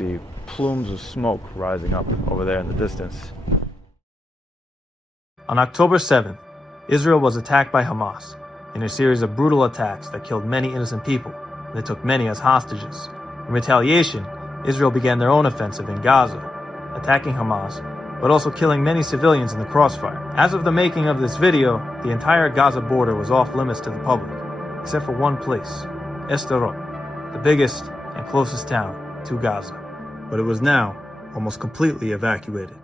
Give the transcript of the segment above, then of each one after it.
see plumes of smoke rising up over there in the distance. On October 7th, Israel was attacked by Hamas in a series of brutal attacks that killed many innocent people, and they took many as hostages. In retaliation, Israel began their own offensive in Gaza, attacking Hamas, but also killing many civilians in the crossfire. As of the making of this video, the entire Gaza border was off limits to the public, except for one place, Sderot, the biggest and closest town to Gaza. But it was now almost completely evacuated.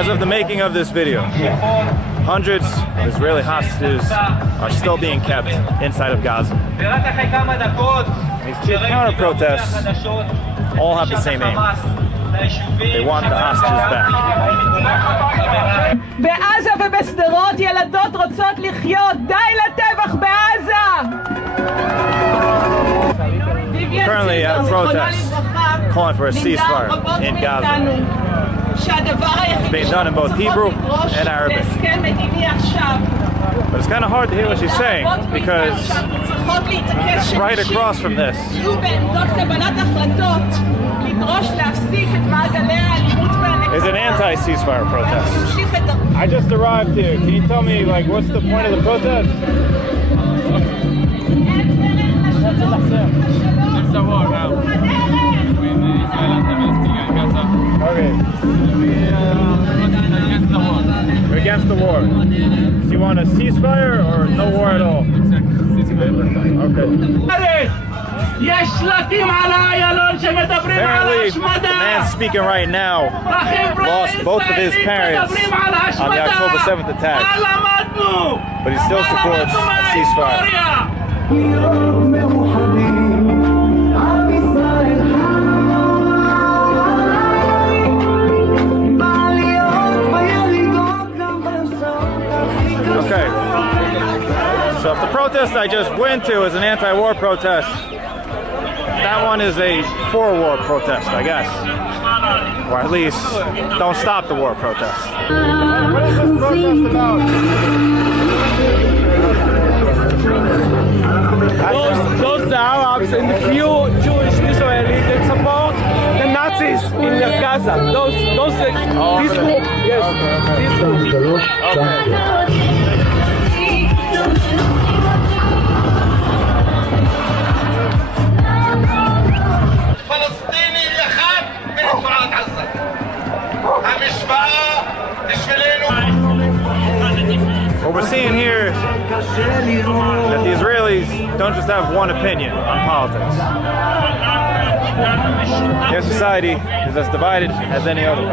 As of the making of this video, hundreds of Israeli hostages are still being kept inside of Gaza. These two counter-protests all have the same aim. They want the hostages back. בעזה ובשדרות ילדות רוצות לחיות, די לטבח בעזה! Currently at a protest calling for a ceasefire in Gaza. It's being done in both Hebrew and Arabic. But it's kind of hard to hear what she's saying because right across from this is an anti-ceasefire protest. I just arrived here. Can you tell me, like, what's the point of the protest? There's a war now between Israel and Gaza. Okay. We're against the war. You're against the war. Do you want a ceasefire or no war at all? Okay. Apparently, the man speaking right now lost both of his parents on the October 7th attack, but he still supports a ceasefire. Okay, so if the protest I just went to is an anti-war protest, that one is a for-war protest, I guess. Or at least, don't stop the war protest. What is this protest about? Those Arabs and the few Jewish Israelis that support the Nazis in Gaza. This group, yes, this group. What we're seeing here is that the Israelis don't just have one opinion on politics. Their society is as divided as any other.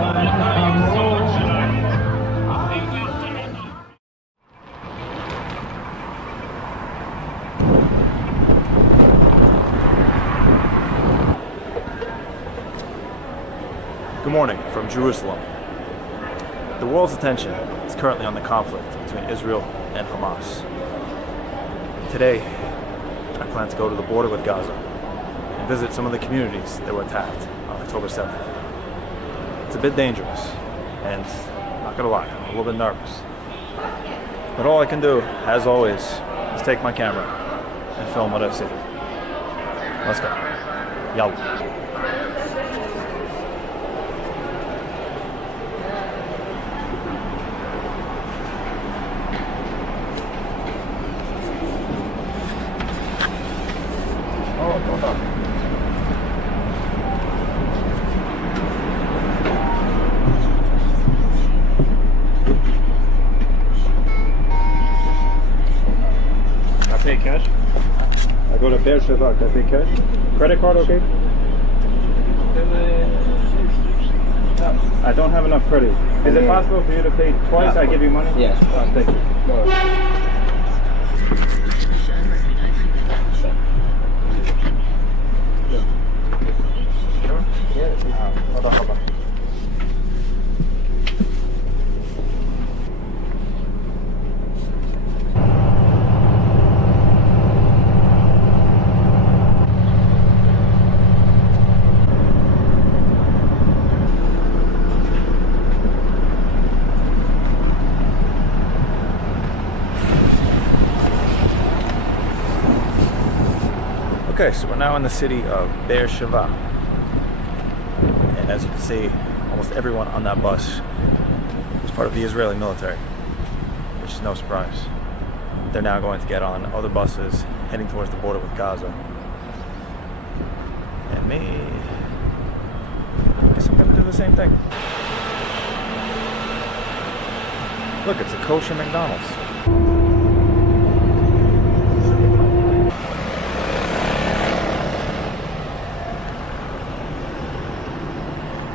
Good morning from Jerusalem. The world's attention is currently on the conflict between Israel and Hamas. Today, I plan to go to the border with Gaza and visit some of the communities that were attacked on October 7th. It's a bit dangerous, and not gonna lie, I'm a little bit nervous. But all I can do, as always, is take my camera and film what I see. Let's go. Yalla. Pay cash. I go to Bear Shavak. I pay cash. Credit card, okay? I don't have enough credit. Is it possible for you to pay twice? I give you money? Yes. Thank you. Okay, so we're now in the city of Beersheba. And as you can see, almost everyone on that bus was part of the Israeli military, which is no surprise. They're now going to get on other buses heading towards the border with Gaza. And me, I guess I'm gonna do the same thing. Look, it's a kosher McDonald's.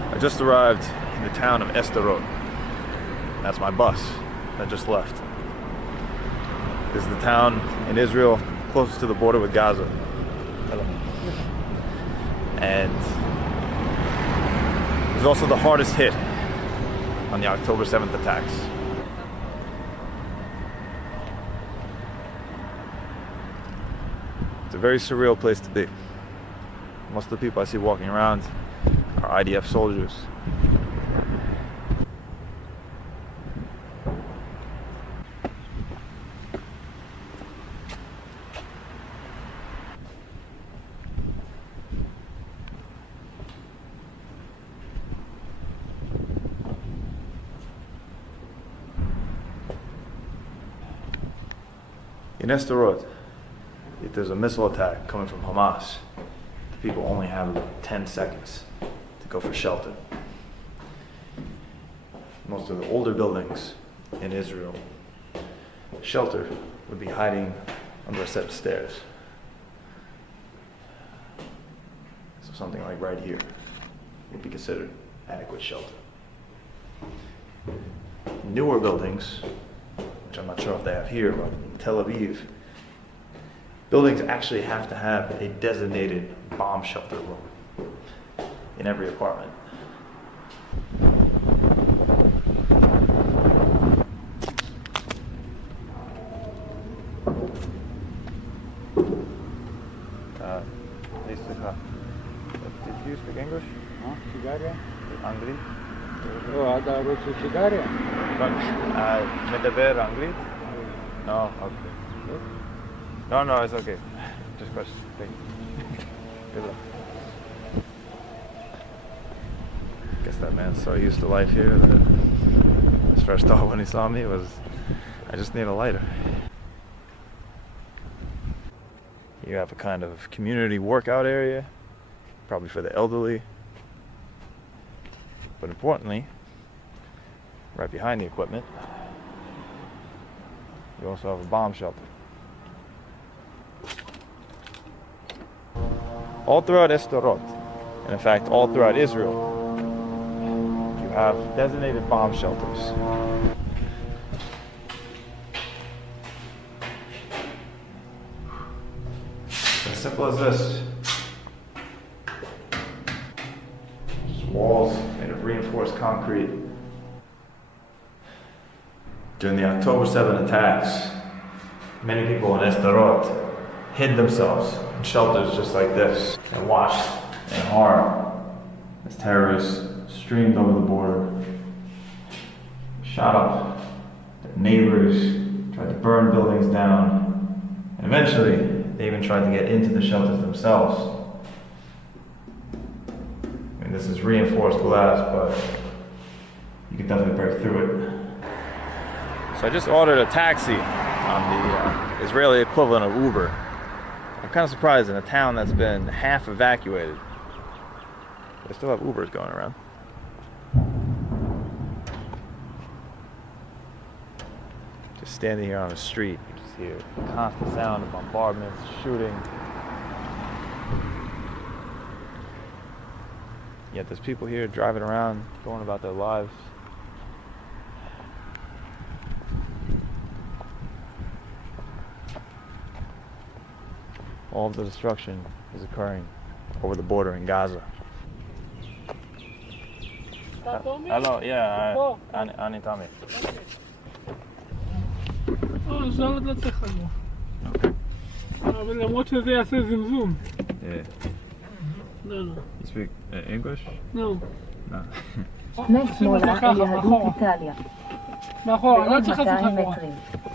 I just arrived in the town of Sderot. That's my bus that just left. This is the town in Israel closest to the border with Gaza. And it was also the hardest hit on the October 7th attacks. It's a very surreal place to be. Most of the people I see walking around are IDF soldiers. In Sderot, if there's a missile attack coming from Hamas, the people only have about 10 seconds to go for shelter. Most of the older buildings in Israel, shelter would be hiding under a set of stairs. So something like right here would be considered adequate shelter. Newer buildings, which I'm not sure if they have here, but in Tel Aviv, buildings actually have to have a designated bomb shelter room in every apartment. Do you speak English? סיגריה? אנגלית? לא, אתה רוצה סיגריה? מדבר אנגלית? No, okay. No, it's okay. Just question. Thank you. Good luck. Guess that man's so used to life here that his first thought when he saw me was, I just need a lighter. You have a kind of community workout area, probably for the elderly. But importantly, right behind the equipment, you also have a bomb shelter. All throughout Sderot, and in fact all throughout Israel, you have designated bomb shelters. As simple as this. Just walls made of reinforced concrete. During the October 7 attacks, many people in Sderot hid themselves in shelters just like this and watched in horror as terrorists streamed over the border, shot up their neighbors, tried to burn buildings down, and eventually they even tried to get into the shelters themselves. I mean, this is reinforced glass, but you can definitely break through it. So I just ordered a taxi on the Israeli equivalent of Uber. I'm kind of surprised in a town that's been half evacuated, they still have Ubers going around. Just standing here on the street, you just hear the constant sound of bombardments, shooting. Yet there's people here driving around, going about their lives. All of the destruction is occurring over the border in Gaza. Hello, yeah, אני תמי. אפשר לא צריך לבוא. אבל למרות שזה יעשה זמזום. לא. You speak English? No. No. פנה שמאלה אל יהדות איטליה. מאחורה, לא צריך לצאת 200 אחורה. מטרים.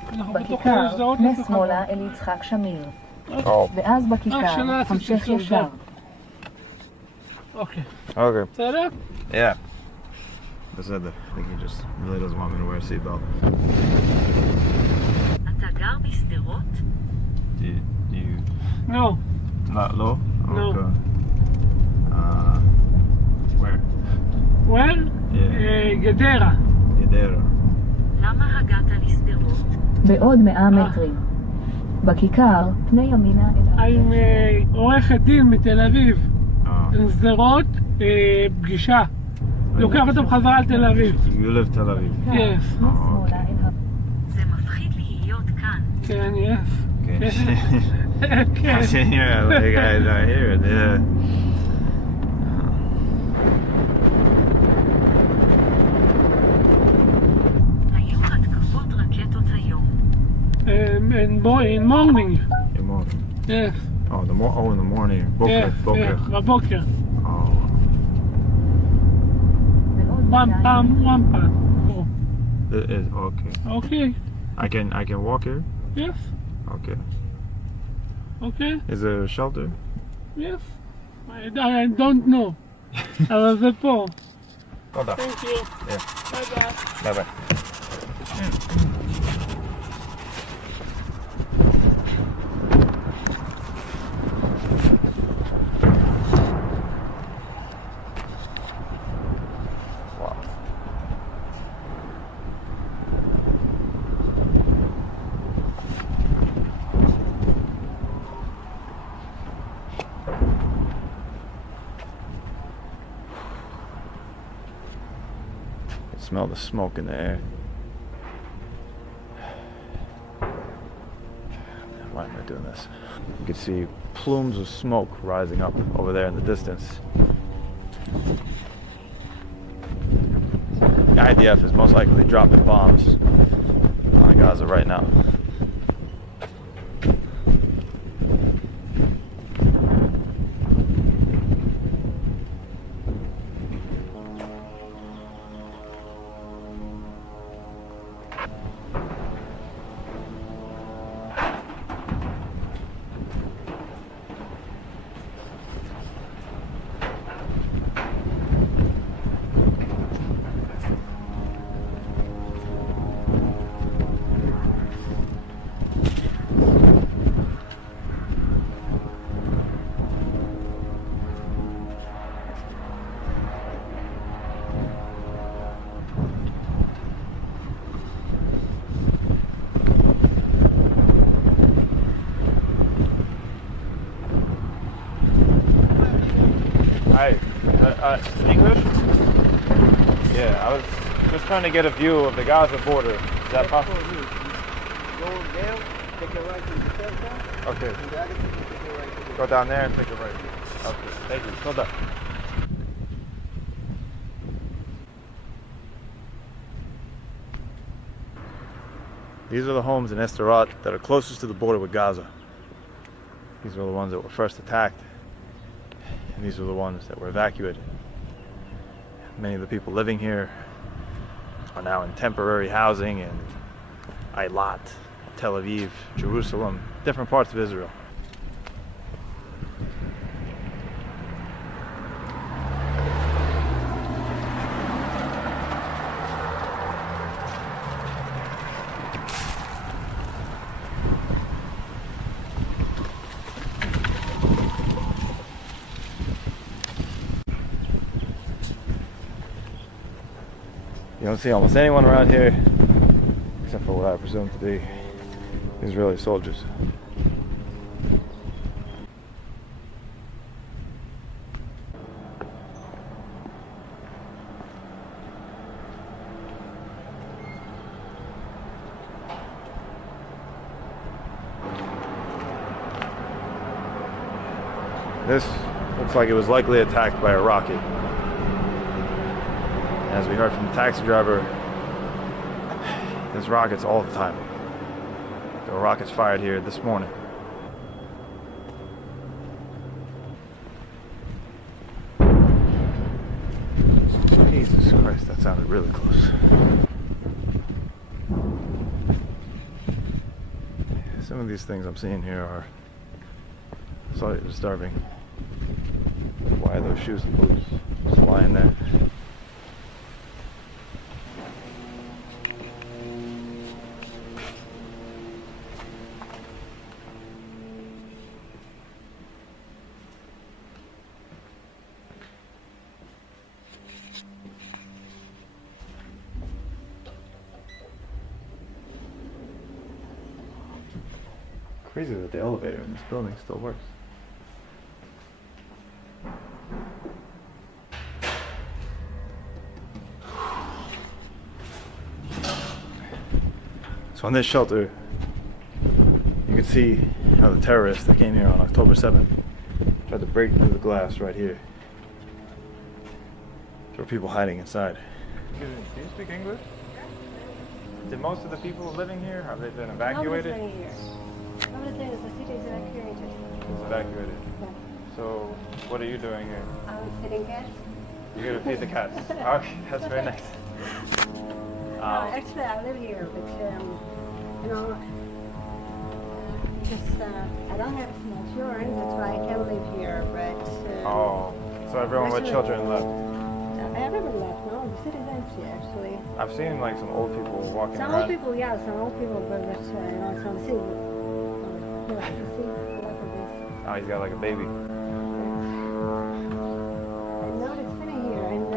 אנחנו בתוך בכיכר הזדהות פנה לצאת שמאלה אחורה. אל יצחק שמיר. ואז בכיכר, המשך ישר. אוקיי. Okay. בסדר? Yeah. בסדר. I think he just really doesn't want me to wear a seatbelt. אתה גר בשדרות? Do you... No. Not low? No. Okay. Where? Where? גדרה. Idera. למה הגעת לשדרות? בעוד 100 מטרים. בכיכר, פני ימינה אל... עם עורכת דין מתל אביב. שדרות, פגישה. לוקח אותם חזרה לתל אביב. You live Tel Aviv? Yes. זה מפחיד להיות כאן. כן, yes. Okay. כן. Yeah, like I hear it, yeah. היו התקפות רקטות היום. In morning. In morning. Yes. Oh, in the morning. Yes. Boker. בבוקר. Oh. One time. It is okay. Okay. I can walk here? Yes. Okay. Okay. Is there a shelter? Yes. I don't know. אבל זה פה. Hold on. Thank you. Yeah. ביי ביי. Bye-bye. Wow. Smell the smoke in the air. Why am I doing this? You can see plumes of smoke rising up over there in the distance. The IDF is most likely dropping bombs on Gaza right now. Hi, English? Yeah, I was just trying to get a view of the Gaza border. Is that possible? Go there, take a right to the center. Okay. And the other thing, take a right to the Go down there and take a right. Okay, thank you. Hold up. These are the homes in Sderot that are closest to the border with Gaza. These are the ones that were first attacked. And these are the ones that were evacuated. Many of the people living here are now in temporary housing in Eilat, Tel Aviv, Jerusalem, different parts of Israel. You don't see almost anyone around here except for what I presume to be Israeli soldiers. This looks like it was likely attacked by a rocket. As we heard from the taxi driver, there's rockets all the time. There were rockets fired here this morning. Jesus Christ, that sounded really close. Some of these things I'm seeing here are Slightly disturbing. Why are those shoes and boots just lying there? Crazy that the elevator in this building still works. So on this shelter, you can see how the terrorists that came here on October 7th tried to break through the glass right here. There were people hiding inside. Do you speak English? Did most of the people living here, have they been evacuated? Nobody's living here. Nobody's, the city is evacuated. It's evacuated. Yeah. So what are you doing here? I'm feeding cats. You're gonna feed the cats. Okay, that's very nice. No, actually I live here, but you know, just I don't have small children, that's why I can live here. But oh, so everyone with children left. Everyone left. No, the city is empty actually. I've seen like some old people walking Some around. old people, yeah, some old people, but you know, some see, you see a lot of this. Oh, he's got like a baby. And now it's sitting here, and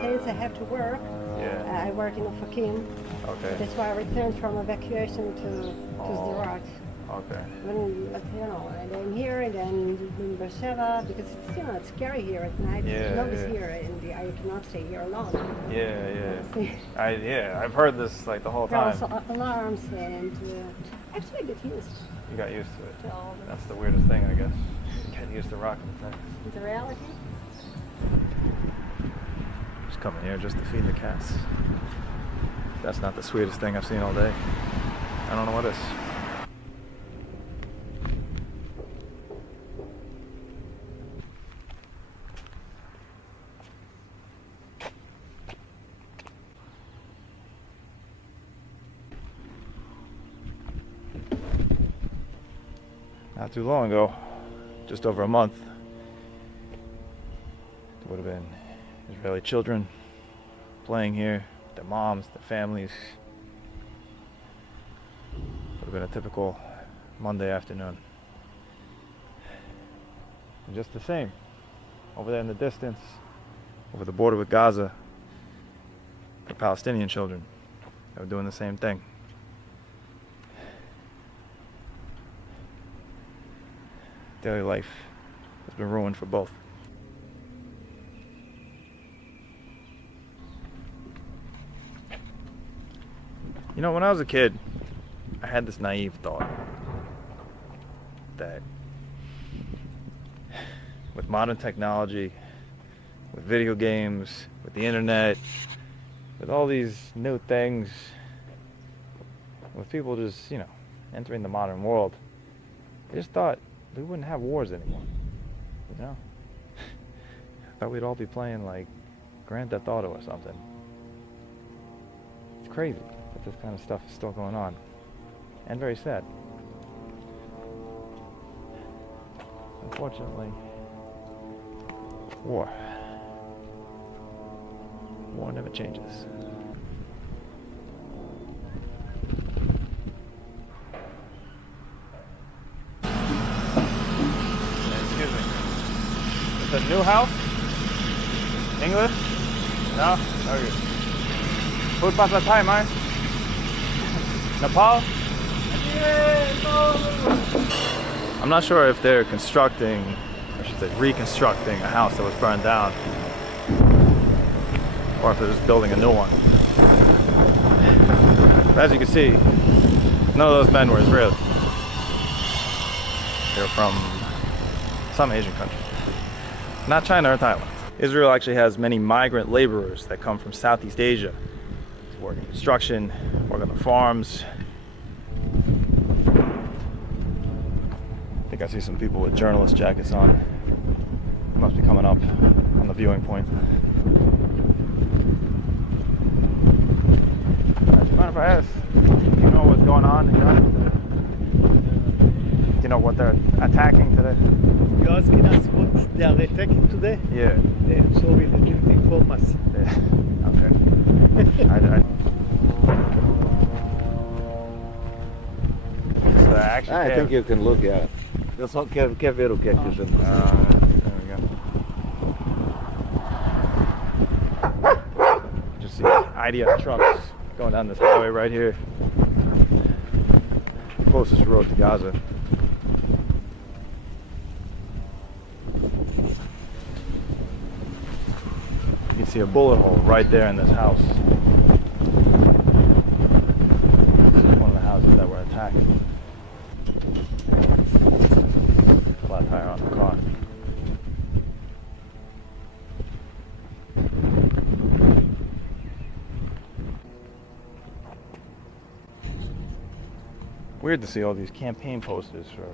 since I have to work, Yeah. I work in Ofakim. Okay. That's why I returned from evacuation to Sderot. Okay. But you know, and I'm here, and then in Beersheba, because it's, you know, it's scary here at night. Yeah, Nobody's yeah. here, and I cannot stay here alone. Yeah. I've heard this like the whole There are time. also alarms, and actually I get used You got used to it. to all of That's the weirdest thing, I guess. Get used to rocking things. the reality. Just coming here just to feed the cats. That's not the sweetest thing I've seen all day. I don't know what is. Not too long ago, just over a month, there would have been Israeli children playing here, their moms, their families. Would have been a typical Monday afternoon. And just the same, over there in the distance, over the border with Gaza, the Palestinian children, they were doing the same thing. Daily life has been ruined for both. You know, when I was a kid, I had this naive thought that with modern technology, with video games, with the internet, with all these new things, with people just, you know, entering the modern world, I just thought we wouldn't have wars anymore, you know? I thought we'd all be playing like Grand Theft Auto or something. It's crazy that this kind of stuff is still going on, and very sad. Unfortunately, war never changes. Excuse me. It's a new house? English? No? Okay. Food pasta Thai, man. Nepal? I'm not sure if they're constructing, or I should say reconstructing, a house that was burned down, or if they're just building a new one. But as you can see, none of those men were Israeli. They were from some Asian country. Not China or Thailand. Israel actually has many migrant laborers that come from Southeast Asia to work in construction, work on the farms. I think I see some people with journalist jackets on. They must be coming up on the viewing point. Do you mind if I ask, do you know what's going on in Gaza? Do you know what they're attacking today? You're asking us what they are attacking today? Yeah. Sorry, they didn't inform us. Okay. So actually, I think you can look at it. Eu só quer ver o que é que a gente there we go. Just see IDF trucks going down this highway right here. Closest road to Gaza. You can see a bullet hole right there in this house. This is one of the houses that were attacked. Flat tire on the car. Weird to see all these campaign posters for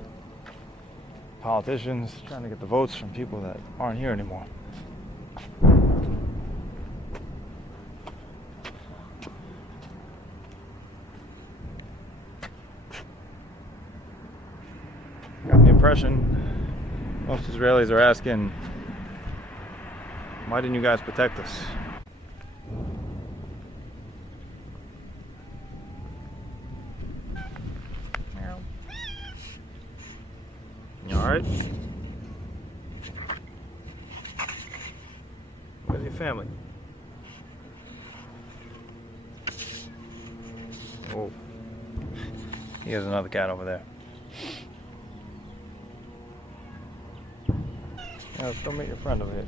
politicians trying to get the votes from people that aren't here anymore. Got the impression most Israelis are asking, why didn't you guys protect us? You alright? Where's your family? Oh, he has another cat over there. Yeah, let's go meet your friend over here.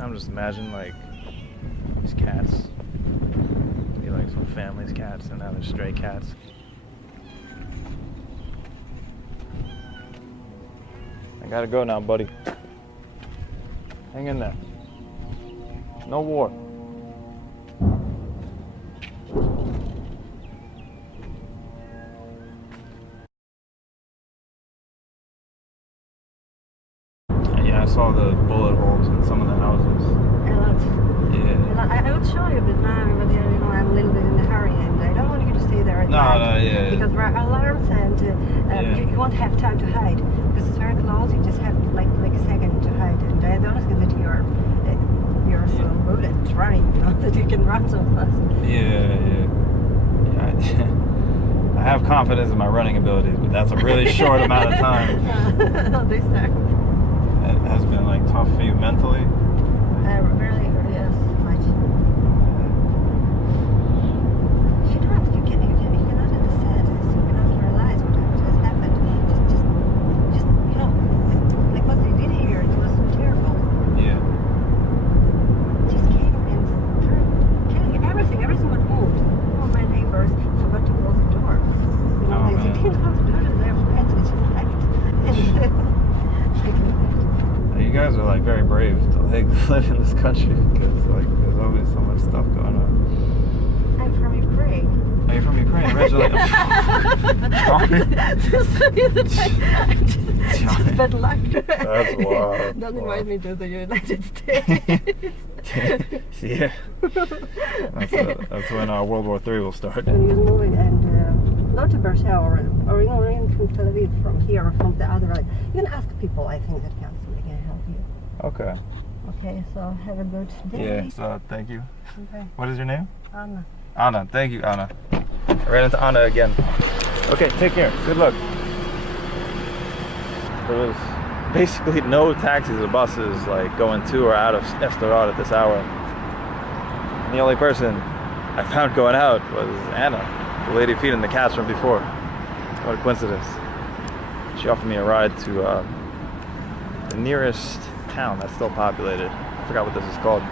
I'm just imagining like these cats be like some family's cats and now they're stray cats. I gotta go now, buddy. Hang in there. No war. Yeah, I saw the bullet holes in some of the houses. A lot. Yeah. I would show you, but now I'm a little bit in a hurry, and I don't want you to stay there at night. Yeah. Because there are alarms, and you won't have time to hide because it's very close. You just have like a second to hide, and I don't think that you're so good at running, that you can run so fast. Yeah. I have confidence in my running abilities, but that's a really short amount of time. This time. It has been like tough for you mentally. Really, yes, much. You cannot understand this. You cannot realize what has happened. Just like what they did here. It was so terrible. Yeah. Just came and started killing everything. Everything was moved. All my neighbors forgot to close the door. They didn't close the door to their friends. They just left. You guys are like very brave to like live in this country because like there's always so much stuff going on. I'm from Ukraine. Are you from Ukraine originally? Just bad luck. That's wild. Don't invite me to the United States. Yeah. That's when World War III will start. When you're moving and not to Bersha or even from Tel Aviv, from here or from the other side, you can ask people, I think, that can help you. Okay. Okay, so have a good day. Yeah, so thank you. Okay. What is your name? Anna. Anna, thank you, Anna. I ran into Anna again. Okay, take care. Good luck. There was basically no taxis or buses like going to or out of Sderot at this hour. And the only person I found going out was Anna, the lady feeding the cats from before. What a coincidence. She offered me a ride to the nearest town that's still populated. I forgot what this is called.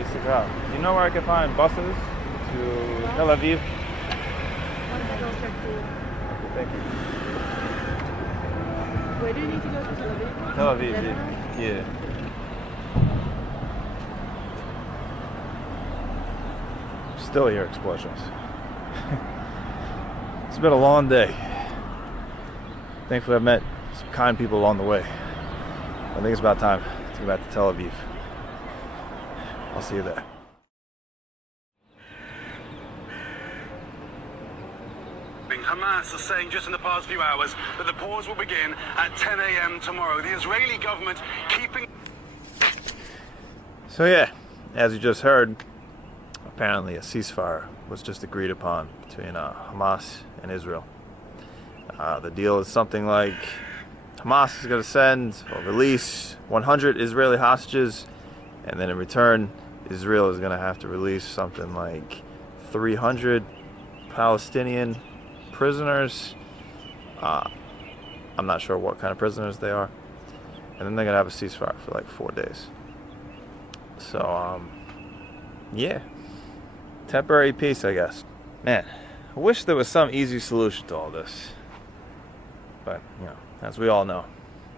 Do you know where I can find buses to Tel Aviv? Okay, thank you. Where do you need to go to Tel Aviv? Tel Aviv, yeah. still hear explosions. It's been a long day. Thankfully, I've met some kind people along the way. I think it's about time to go back to Tel Aviv. I'll see you there. Hamas are saying just in the past few hours that the pause will begin at 10 a.m. tomorrow. The Israeli government keeping... So yeah, as you just heard, apparently a ceasefire was just agreed upon between Hamas and Israel. The deal is something like Hamas is going to send or release 100 Israeli hostages, and then in return, Israel is going to have to release something like 300 Palestinian prisoners. I'm not sure what kind of prisoners they are. And then they're going to have a ceasefire for like 4 days. So, yeah. Temporary peace, I guess. Man, I wish there was some easy solution to all this. But, you know, as we all know,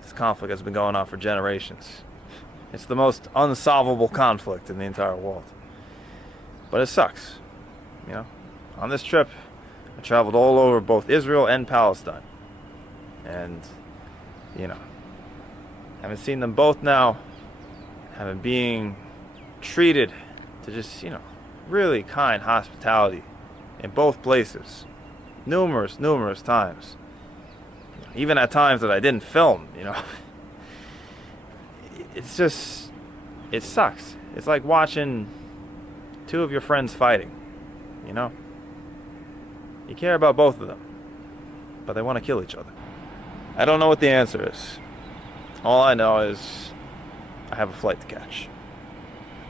this conflict has been going on for generations. It's the most unsolvable conflict in the entire world. But it sucks. You know, on this trip, I traveled all over both Israel and Palestine. And, you know, having seen them both now, having being treated to just, you know, really kind hospitality in both places. Numerous times. Even at times that I didn't film, you know. It's just, it sucks. It's like watching two of your friends fighting, you know. You care about both of them, but they want to kill each other. I don't know what the answer is. All I know is I have a flight to catch.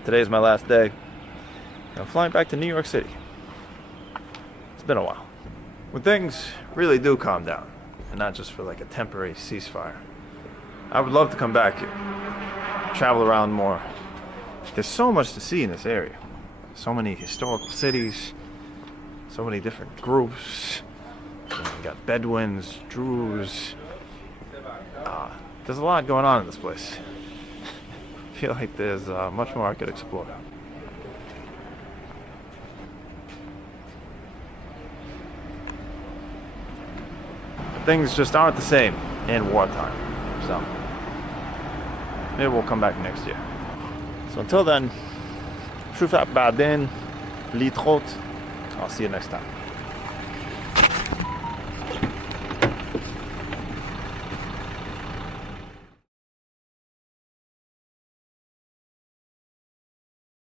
Today's my last day. I'm flying back to New York City. It's been a while. When things really do calm down, and not just for like a temporary ceasefire, I would love to come back here, travel around more. There's so much to see in this area. So many historical cities, so many different groups. You got Bedouins, Druze. There's a lot going on in this place. I feel like there's much more I could explore. But things just aren't the same in wartime. So maybe we'll come back next year. So until then, Shufak Ba'din, Litrot. I'll see you next time.